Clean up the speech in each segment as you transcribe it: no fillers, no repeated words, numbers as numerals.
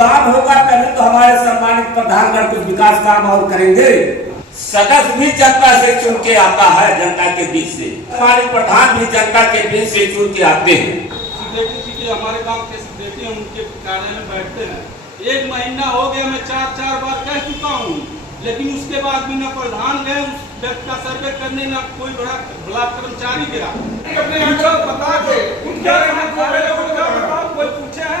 भुगतान होगा तभी तो हमारे सम्मानित प्रधानगण कुछ विकास काम और करेंगे। सदस्य भी जनता से चुन के आता है, जनता के बीच से। हमारे प्रधान भी जनता के बीच से चुन के आते हैं। हमारे गांव के सेक्रेटरी उनके कार्यालय में बैठते हैं। 1 महीना हो गया, मैं 4 बार कह चुका हूँ, लेकिन उसके बाद भी न प्रधान गए उस व्यक्ति का सर्वे करने, न कोई बड़ा ब्लॉक कर्मचारी गया। अपने बता दे कोई पूछे है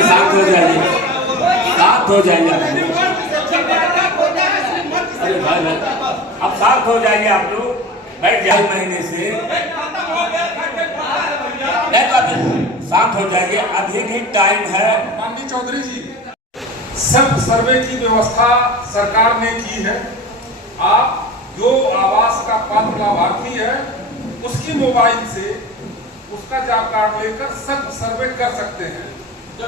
शांत हो जाइए, शांत हो जाइए। अरे भाई अब शांत हो जाइए, आप लोग बैठ जाए। महीने से शांत हो जाइए, अभी भी टाइम है। माननीय चौधरी जी, सेल्फ सर्वे की व्यवस्था सरकार ने की है। आप जो आवास का पात्र लाभार्थी है उसकी मोबाइल से उसका जॉब कार्ड लेकर सेल्फ सर्वे कर सकते हैं।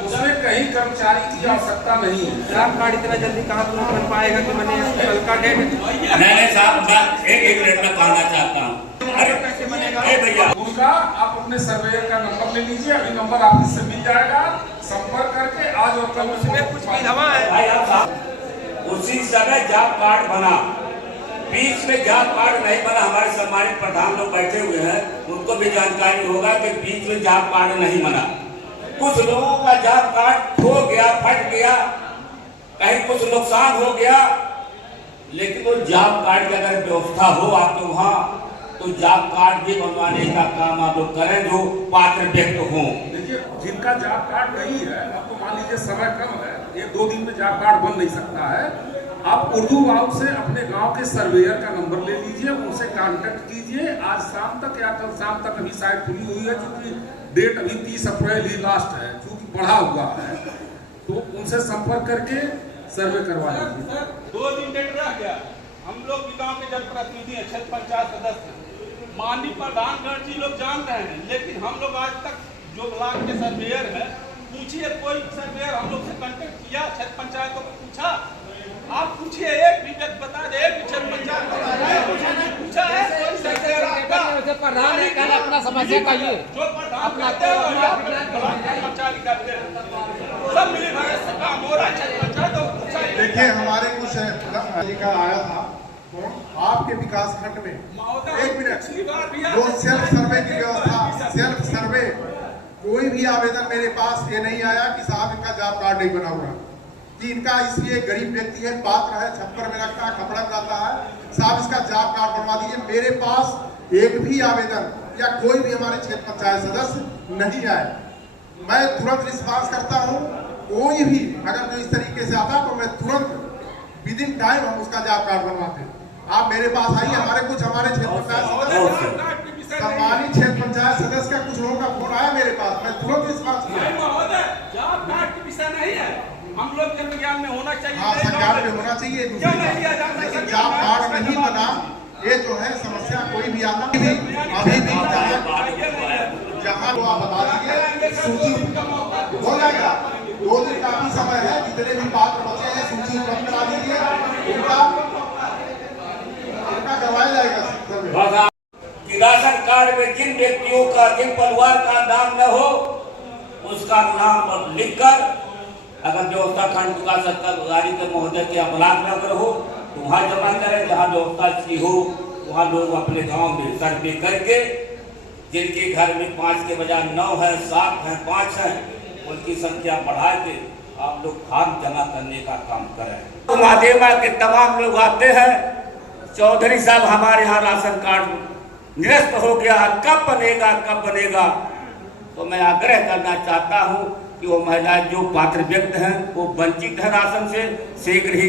उसमें कहीं कर्मचारी की आवश्यकता नहीं है। जॉब कार्ड इतना जल्दी कहाँ पूरा कर पाएगा कि मैंने कल का डेट नहीं साहब, मैं एक मिनट में कहना चाहता हूँ। अरे भैया, उनका आप अपने सर्वेयर का नंबर ले लीजिए, अभी नंबर ऑफिस से मिल जाएगा, संपर्क करके आज और कल उसमें कुछ भी हवा है भाई। आप उसी समय जॉब कार्ड बना, बीच में जॉब कार्ड नहीं बना। हमारे सम्मानित प्रधान लोग बैठे हुए हैं, उनको भी जानकारी होगा कि बीच में जॉब कार्ड नहीं बना। कुछ लोगों का जॉब कार्ड खो गया, फट गया, कहीं कुछ नुकसान हो गया, लेकिन वो जॉब कार्ड की अगर व्यवस्था हो आपके वहाँ, तो जॉब कार्ड भी बनवाने का काम आप लोग करें जो पात्र व्यक्ति हों। देखिए, जिनका जॉब कार्ड नहीं है, आपको मान लीजिए समय कम है, 1-2 दिन में जॉब कार्ड बन नहीं सकता है, आप उर्दू वाउट से अपने गांव के सर्वेयर का नंबर ले लीजिए, उनसे कांटेक्ट कीजिए। आज शाम तक या कल शाम तक अभी साइट खुली हुई है, क्योंकि डेट अभी 30 अप्रैल ही लास्ट है, क्योंकि बढ़ा हुआ है, तो उनसे संपर्क करके सर्वे करवा लीजिए। 2 दिन डेट रह गया। हम लोग भी गाँव के जनप्रतिनिधि हैं, क्षेत्र पंचायत सदस्य, माननीय प्रधानगण जी लोग जान रहे हैं, लेकिन हम लोग आज तक जो ब्लॉक के सर्वेयर है, पूछिए कोई सर्वेयर हम लोग से कांटेक्ट किया, क्षेत्र पंचायतों को पूछा, आप पूछिए, एक भी व्यक्ति बता दे, एक क्षेत्र पंचायत पूछा है प्रधान ने कल अपना समस्या कहिए, जो प्रधान करते हैं कर्मचारी करते हैं, सब मिली भगत से काम हो रहा है। क्षेत्र पंचायत को पूछा। देखिए, हमारे कुछ अधिकार आया था आपके विकास खंड में, 1 मिनट, वो सेल्फ सर्वे की व्यवस्था, सेल्फ सर्वे, कोई भी आवेदन मेरे पास ये नहीं आया कि साहब इनका जॉब कार्ड नहीं बना हुआ, कि इनका इसलिए गरीब व्यक्ति है, पात्र है, छप्पर में रखता है, कपड़ा बनाता है, साहब इसका जॉब कार्ड बनवा दीजिए। मेरे पास एक भी आवेदन या कोई भी हमारे क्षेत्र पंचायत सदस्य नहीं आए। मैं तुरंत रिस्पॉन्स करता हूँ, कोई भी अगर जो इस तरीके से आता तो मैं तुरंत विदिन टाइम हम उसका जॉब कार्ड बनवाते। आप मेरे पास आइए, हमारे क्षेत्र पंचायत सदस्य, सम्मानित क्षेत्र पंचायत सदस्य का कुछ लोगों का फोन आया मेरे पास, मैं तुरंत रिस्पॉन्स किया। जॉब कार्ड की विषय नहीं है, हम लोग के विज्ञान में होना चाहिए। हाँ, संज्ञान में होना चाहिए, लेकिन जॉब कार्ड नहीं बना, ये जो है समस्या कोई भी आता अभी भी जहाँ वो आप बता दीजिए, सूची हो जाएगा। 2 दिन काफी समय है, जितने भी पात्र बचे हैं सूची उपलब्ध करा दीजिए, उनका करवाया जाएगा। राशन कार्ड में जिन व्यक्तियों का, जिन परिवार का नाम न हो, उसका नाम लिखकर अगर व्यवस्था खंड विकास अधिकारी के महोदय के ब्लॉक में अगर हो तो वहाँ जमा करें। जहाँ व्यवस्था की हो वहाँ लोग अपने गांव में सर्वे करके, जिनके घर में 5 के बजाय 9 है, 7 है, 5 है, उनकी संख्या बढ़ा के आप लोग फॉर्म जमा करने का काम करें। महादेवा के तमाम लोग आते हैं, चौधरी साहब हमारे यहाँ राशन कार्ड निरस्त हो गया, कब बनेगा, कब बनेगा। तो मैं आग्रह करना चाहता हूँ कि वो महिलाएं जो पात्र व्यक्ति हैं वो वंचित है राशन से, शीघ्र ही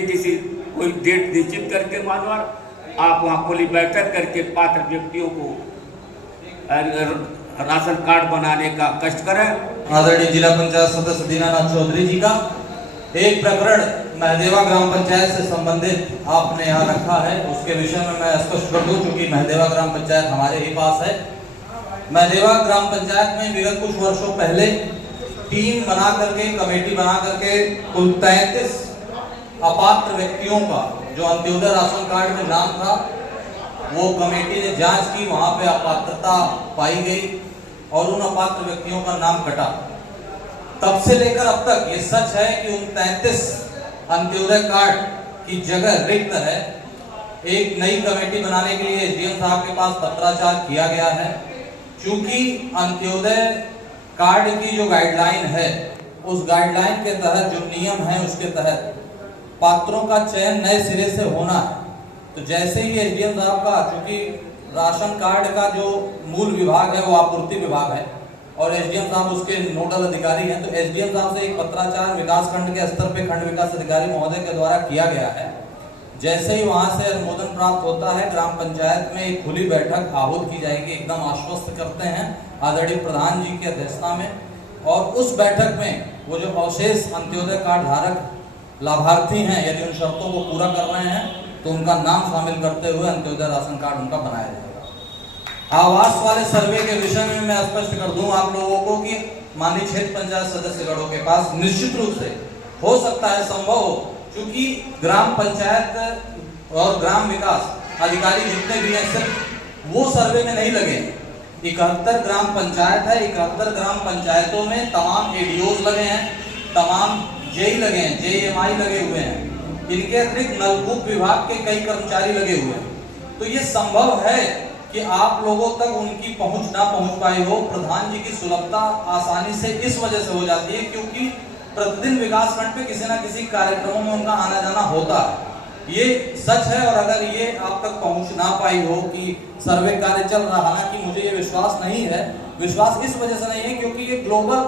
कोई डेट निश्चित करके मानवर आप वहाँ खुली बैठक करके पात्र व्यक्तियों को राशन कार्ड बनाने का कष्ट करें। आदरणीय जिला पंचायत सदस्य दीनानाथ चौधरी जी का एक प्रकरण महदेवा ग्राम पंचायत से संबंधित आपने यहाँ रखा है, उसके विषय में मैं स्पष्ट कर दूं, क्योंकि महदेवा ग्राम पंचायत हमारे ही पास है। महदेवा ग्राम पंचायत में विगत कुछ वर्षों पहले टीम बना करके, कमेटी बना करके कुल 33 अपात्र व्यक्तियों का जो अंत्योदय राशन कार्ड में नाम था, वो कमेटी ने जांच की, वहां पे अपात्रता पाई गई और उन अपात्र व्यक्तियों का नाम कटा। तब से लेकर अब तक ये सच है कि उन 33 अंत्योदय कार्ड की जगह रिक्त है। एक नई कमेटी बनाने के लिए एसडीएम साहब के पास पत्राचार किया गया है। चूंकि अंत्योदय कार्ड की जो गाइडलाइन है, उस गाइडलाइन के तहत जो नियम है उसके तहत पात्रों का चयन नए सिरे से होना है। तो जैसे ही एसडीएम साहब का, चूंकि राशन कार्ड का जो मूल विभाग है वो आपूर्ति विभाग है और एसडीएम साहब उसके नोडल अधिकारी हैं, तो एसडीएम साहब से एक पत्राचार विकास खंड के स्तर पे खंड विकास अधिकारी महोदय के द्वारा किया गया है। जैसे ही वहां से अनुमोदन प्राप्त होता है, ग्राम पंचायत में एक खुली बैठक आहूत की जाएगी, एकदम आश्वस्त करते हैं आदरणीय प्रधान जी की अध्यक्षता में। और उस बैठक में वो जो अवशेष अंत्योदय कार्ड धारक लाभार्थी हैं, यदि उन शर्तों को पूरा कर रहे हैं तो उनका नाम शामिल करते हुए अंत्योदय राशन कार्ड उनका बनाया जाएगा। आवास वाले सर्वे के विषय में मैं स्पष्ट कर दूं आप लोगों को कि माननीय क्षेत्र पंचायत सदस्यगणों के पास निश्चित रूप से हो सकता है, संभव हो, क्योंकि ग्राम पंचायत और ग्राम विकास अधिकारी जितने भी हैं सिर्फ वो सर्वे में नहीं लगे। 71 ग्राम पंचायत है, 71 ग्राम पंचायतों में तमाम एडीओज लगे हैं, तमाम जेई लगे हैं, जेएमआई लगे हुए हैं, इनके अतिरिक्त नलकूप विभाग के कई कर्मचारी लगे हुए हैं। तो ये संभव है कि आप लोगों तक उनकी पहुंच ना पहुंच पाई हो। प्रधान जी की सुलभता आसानी से इस वजह से हो जाती है क्योंकि प्रतिदिन विकास खंड पे किसी ना किसी कार्यक्रमों में उनका आना जाना होता है। ये सच है। और अगर ये आप तक पहुंच ना पाई हो कि सर्वे कार्य चल रहा, हालांकि मुझे ये विश्वास नहीं है, विश्वास इस वजह से नहीं है क्योंकि ये ग्लोबल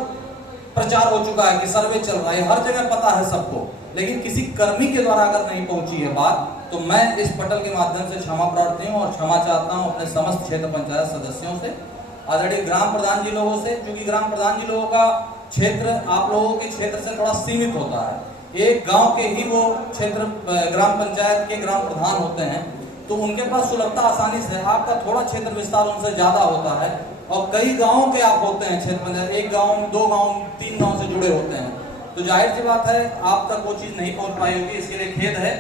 प्रचार हो चुका है कि सर्वे चल रहा है, हर जगह पता है सबको, लेकिन किसी कर्मी के द्वारा अगर नहीं पहुंची है बात, तो मैं इस पटल के माध्यम से क्षमा प्रार्थी हूँ और क्षमा चाहता हूँ अपने समस्त क्षेत्र पंचायत सदस्यों से, आदरणीय ग्राम प्रधान जी लोगों से, क्योंकि ग्राम प्रधान जी लोगों का क्षेत्र आप लोगों के क्षेत्र से थोड़ा सीमित होता है। एक गांव के ही वो क्षेत्र ग्राम पंचायत के ग्राम प्रधान होते हैं, तो उनके पास सुलभता आसानी से, आपका थोड़ा क्षेत्र विस्तार उनसे ज्यादा होता है और कई गांवों के आप होते हैं क्षेत्र पंचायत, एक गांव, 2 गांव, 3 गांव से जुड़े होते हैं, तो जाहिर सी बात है आप तक वो चीज नहीं पहुंच पाई होगी, इसके लिए खेद है।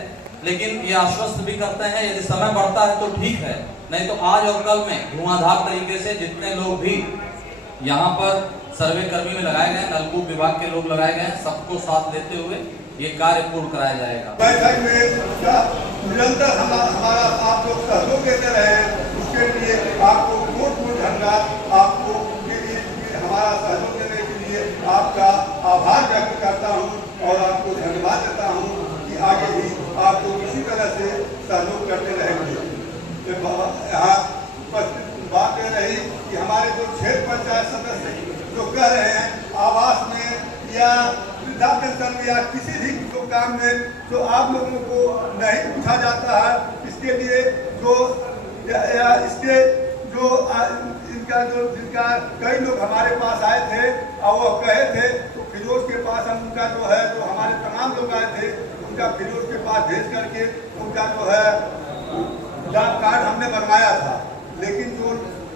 लेकिन ये आश्वस्त भी करते हैं यदि समय बढ़ता है तो ठीक है, नहीं तो आज और कल में धुआंधार तरीके से जितने लोग भी यहाँ पर सर्वे कर्मी में लगाए गए, नलकूप विभाग के लोग लगाए गए, सबको साथ लेते हुए ये कार्य पूर्ण कराया जाएगा। बैठक में निरंतर हमारा आप लोग सहयोग देते रहे, उसके लिए आपको कोट धन्यवाद, आपको हमारा सहयोग देने के लिए आपका आभार व्यक्त करता हूँ और आपको धन्यवाद देता हूँ कि आगे भी आप लोग इसी तरह से सहयोग करते रहेंगे। यहाँ बात यह रही कि हमारे जो क्षेत्र पंचायत सदस्य जो कह रहे हैं आवास में या वृद्धा पेंशन में या किसी भी काम में जो आप लोगों को नहीं पूछा जाता है, इसके लिए जो इसके जो जिनका कई लोग हमारे पास आए थे और वो कहे थे, तो फिरोज के पास हम उनका जो है, जो हमारे तमाम लोग आए थे उनका फिरोज के पास भेज करके उनका जो है जॉब कार्ड हमने बनवाया था, लेकिन जो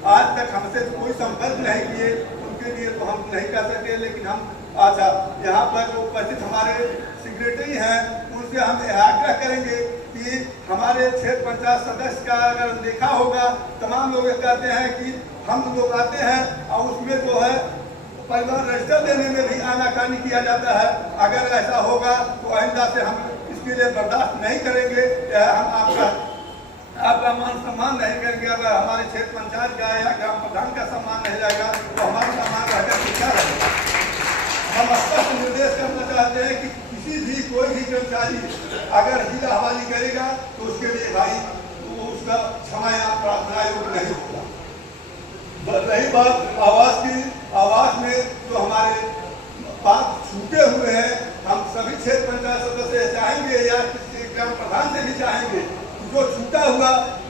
आज तक हमसे कोई संपर्क नहीं किए उनके लिए तो हम नहीं कर सके। लेकिन हम अच्छा यहाँ पर जो उपस्थित हमारे सेक्रेटरी हैं उनसे हम आग्रह करेंगे कि हमारे क्षेत्र पंचायत सदस्य का अगर देखा होगा, तमाम लोग कहते हैं कि हम लोग आते हैं और उसमें जो है परिवार रजिस्टर देने में भी आनाकानी किया जाता है। अगर ऐसा होगा तो आइंदा से हम इसके लिए बर्दाश्त नहीं करेंगे। हम आपका मान सम्मान नहीं करेंगे। अगर हमारे क्षेत्र पंचायत का या ग्राम प्रधान का सम्मान नहीं रहेगा तो हमारा सम्मान रहकर क्या रहेगा। हम स्पष्ट निर्देश करना चाहते हैं कि किसी भी कोई भी कर्मचारी अगर हीरा हवाली करेगा तो उसके लिए भाई तो उसका क्षमा या प्रार्थना योग्य नहीं होगा। रही बात आवास की, आवास में जो हमारे बात छूटे हुए हैं, हम सभी क्षेत्र पंचायत सदस्य चाहेंगे या किसी ग्राम प्रधान से भी चाहेंगे जो छूटा हुआ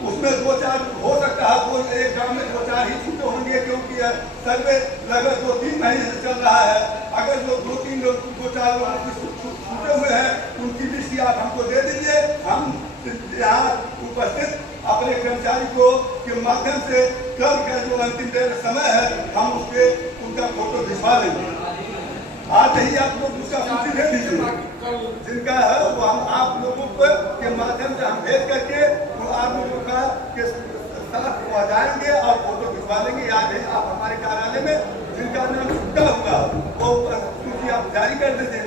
उसमें 2-4 हो सकता है, कोई एक गांव में 2-4 ही छूटे होंगे क्योंकि सर्वे लगभग 2-3 महीने से चल रहा है। अगर जो 2-3 लोग 2-4 लोग छूटे हुए हैं उनकी लिस्ट आप हमको दे दीजिए। हम यहाँ उपस्थित अपने कर्मचारी को के माध्यम से कल का जो अंतिम समय है हम उसके उनका फोटो भिजवा लेंगे। आज ही आप लोग उसका सूची दे दीजिए जिनका है वो हम आप लोगों के माध्यम से हम भेज करके वो आप लोगों का के साथ पहुँचाएंगे और फोटो भिजवा लेंगे। आज ही आप हमारे कार्यालय में जिनका नाम छूटा हुआ वो सूची जारी कर देते।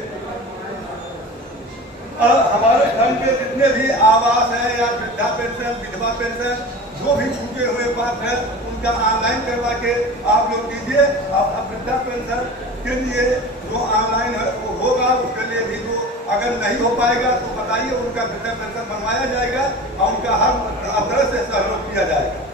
हमारे खंड के जितने भी आवास है या वृद्धा पेंशन, विधवा पेंशन, जो भी छूटे हुए बात है उनका ऑनलाइन करवा के आप लोग दीजिए। अब वृद्धा पेंशन के लिए जो ऑनलाइन होगा उसके लिए भी जो अगर नहीं हो पाएगा तो बताइए, उनका वृद्धा पेंशन बनवाया जाएगा और उनका हर तरह से सहयोग किया जाएगा।